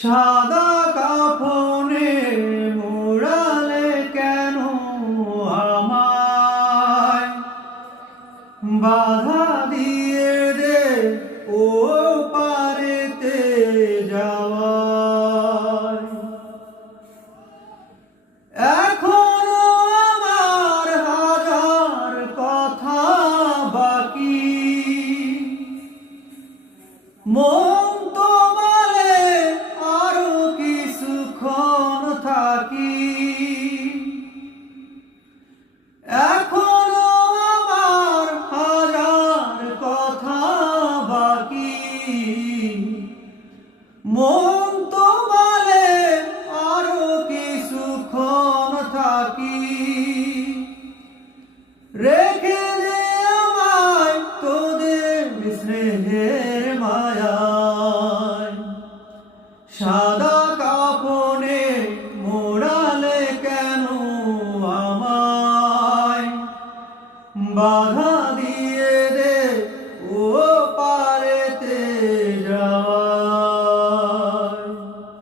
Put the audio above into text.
সাদা কাফনে মোড়ালে কেন আমায় বাধা দিয়ে দে ও পারেতে যাওয়ার। এখনো আমার হাজার কথা বাকি, মন তো বলে আরো কিছুক্ষণ থাকি। এখনো আমার হাজার কথা বাকি, মন তো বলে আরো কিছুক্ষণ থাকি। রেখে দে আমায় তোদের স্নেহের মায়ায়, সাদা কাফনে মোড়ালে কেন আমায় বাধা দিয়ে